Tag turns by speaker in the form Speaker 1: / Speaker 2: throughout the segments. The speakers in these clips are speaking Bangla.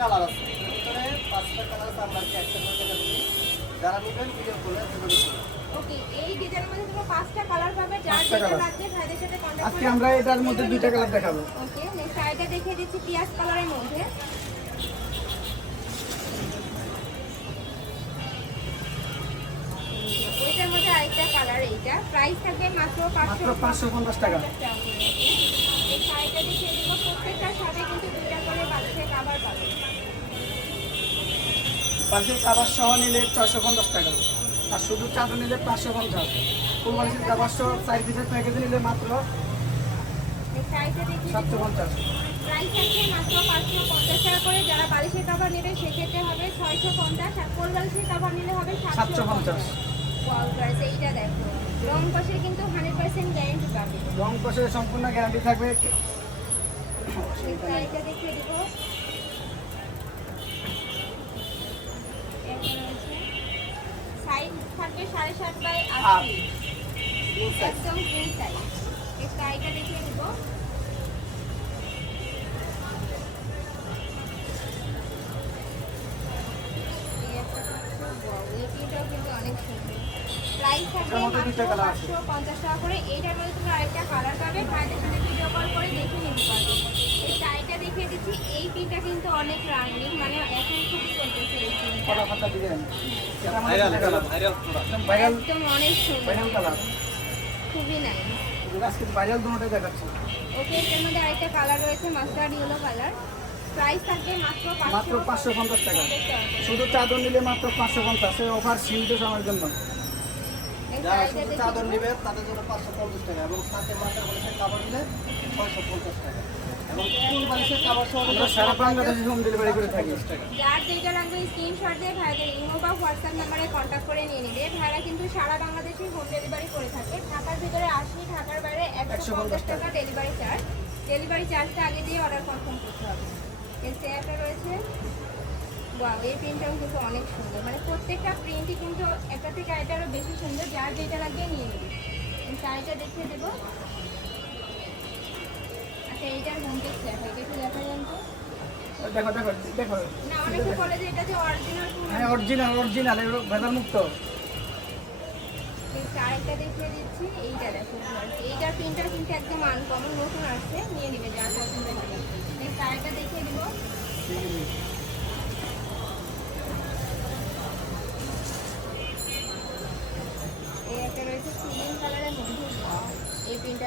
Speaker 1: কালার আছে। ভিতরে পাঁচটা কালার আছে আমরা একটা করে দেখাচ্ছি। যারা নেবেন ভিডিও করে ভিডিও
Speaker 2: ওকে এই ডিজাইনের মধ্যে তোমরা পাঁচটা কালার পাবে যার যেটা লাগবে ভাইদের সাথে কন্টাক্ট
Speaker 3: আজকে আমরা এটার মধ্যে দুইটা কালার দেখাবো।
Speaker 2: ওকে নেক্সট আইটা দেখিয়ে দিচ্ছি পিয়াজ কালারের মধ্যে। ওইটার মধ্যে আরেকটা কালার এইটা। প্রাইস থাকবে মাত্র
Speaker 3: মাত্র
Speaker 2: পাঁচশো
Speaker 3: পাঁচশো পঞ্চাশ টাকা।
Speaker 2: এই শাড়িটা দেখিয়ে দিব প্রত্যেকটার সাথে কিন্তু
Speaker 3: বালিশের কাবার সহ নিলে ছয়শো পঞ্চাশ টাকা। আর শুধু চাদর নিলে পাঁচশো পঞ্চাশ। ফুল বালিশের কাবার সহ চার পিসের প্যাকেজ নিলে মাত্র সাতশো পঞ্চাশ।
Speaker 2: প্রাইস মাত্র পাঁচশো পঞ্চাশ। টাকা করে যারা বালিশের কাভার নেবে সেক্ষেত্রে হবে ছয়শো পঞ্চাশ আর কোল বালিশের কাভার নিলে হবে সাতশো পঞ্চাশ। এইটা দেখো রং কষে কিন্তু হান্ড্রেড পার্সেন্ট গ্যারেন্টি পাবে
Speaker 3: রং কষে সম্পূর্ণ গ্যারান্টি থাকবে
Speaker 2: শাড়িটা দেখিয়ে দিব। থাকবে সাড়ে সাত বাই
Speaker 3: আট।
Speaker 2: একদম সাইজ এই কিন্তু অনেক সুন্দর। প্রাইস থাকবে মাত্র
Speaker 3: আছে।
Speaker 2: 550 টাকা করে। এইটার মধ্যে তুমি আরেকটা কালার পাবে ভাইদের সাথে ভিডিও কল করে দেখে নিতে পারবে এই শাড়িটা দেখিয়ে দিচ্ছি এই প্রিন্টটা কিন্তু অনেক রানিং মানে এখন খুবই চলতেছে এই
Speaker 3: একদম
Speaker 2: অনেক সুন্দর।
Speaker 3: ভাইরাল
Speaker 2: খুবই নাই ওকে এটার মধ্যে আরেকটা কালার রয়েছে মাস্টার্ড ইয়েলো কালার প্রাইস থাকবে মাত্র
Speaker 3: মাত্র পাঁচশো পঞ্চাশ টাকা। শুধু চাদর নিলে মাত্র পাঁচশো পঞ্চাশ এই অফার সীমিত সময়ের জন্য।
Speaker 1: যারা শুধু চাদর। নেবেন তাদের জন্য পাঁচশো পঞ্চাশ টাকা। এবং সাথে মাথার কাবার নিলে ছয়শো পঞ্চাশ টাকা।
Speaker 3: সারা বাংলাদেশে হোম ডেলিভারি করে থাকি।
Speaker 2: যার যেটা লাগবে স্ক্রিনশট দিয়ে ভাইদের ইমো বা হোয়াটসঅ্যাপ নাম্বারে কন্ট্যাক্ট করে নিয়ে নেবে। ভাইরা কিন্তু সারা বাংলাদেশে হোম ডেলিভারি করে থাকে। ঢাকার ভিতরে আশি ঢাকার বাইরে একশো পঞ্চাশ টাকা ডেলিভারি চার্জ ডেলিভারি চার্জটা আগে দিয়ে অর্ডার কনফার্ম করতে হবে। এর চেয়ারটা রয়েছে। বাহ এই প্রিন্টটাও কিন্তু অনেক সুন্দর। মানে প্রত্যেকটা প্রিন্টই কিন্তু একটা থেকে আরেকটা আরও বেশি সুন্দর। যার যেটা লাগবে নিয়ে নেবে। এই শাড়িটা দেখিয়ে দেবো। এইটার হোম পেজ লেখা এটা একটু দেখা যান তো।
Speaker 3: দেখো দেখো দেখো।
Speaker 2: না অনেকে বলে যে এটা যে অরিজিনাল
Speaker 3: হ্যাঁ অরিজিনাল অরিজিনাল এগুলো ভেজাল মুক্ত।
Speaker 2: আরেকটা দেখিয়ে দিচ্ছি এইটা দেখো। এইটার প্রিন্টার কিন্তু একদম আনকমন নতুন আসছে নিয়ে নিবে যার পছন্দ হবে। নেক্সট আরেকটা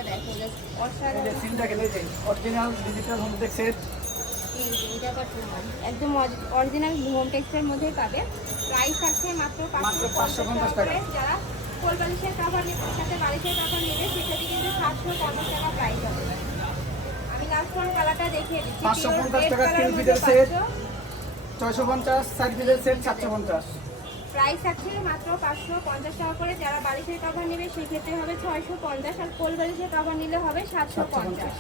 Speaker 2: দেখো জাস্ট অসাধারণ।
Speaker 3: অরিজিনাল ডিজিটাল হোম সেট
Speaker 2: এটা একদম অরিজিনাল হোম টেক্সটের মধ্যেই পাবে। প্রাইস থাকছে মাত্র পাঁচশো পঞ্চাশ
Speaker 3: টাকা।
Speaker 2: টাকা। যারা কোল বালিশের কাভার নেবে সাথে বালিশের কাভার নেবে সেক্ষেত্রে কিন্তু সাতশো পঞ্চাশ টাকা প্রাইস হবে। আমি লাস্ট ওয়ান কালারটা দেখিয়ে দিচ্ছি।
Speaker 3: 550 টাকা তিন পিসের set। ছয়শো পঞ্চাশ চার পিসের সেট সাতশো পঞ্চাশ।
Speaker 2: প্রাইস আছে মাত্র পাঁচশো পঞ্চাশ টাকা করে। যারা বালিশের কভার নেবে, সেক্ষেত্রে হবে ছয়শো পঞ্চাশ আর কোল বালিশের কভার নিলে হবে সাতশো পঞ্চাশ।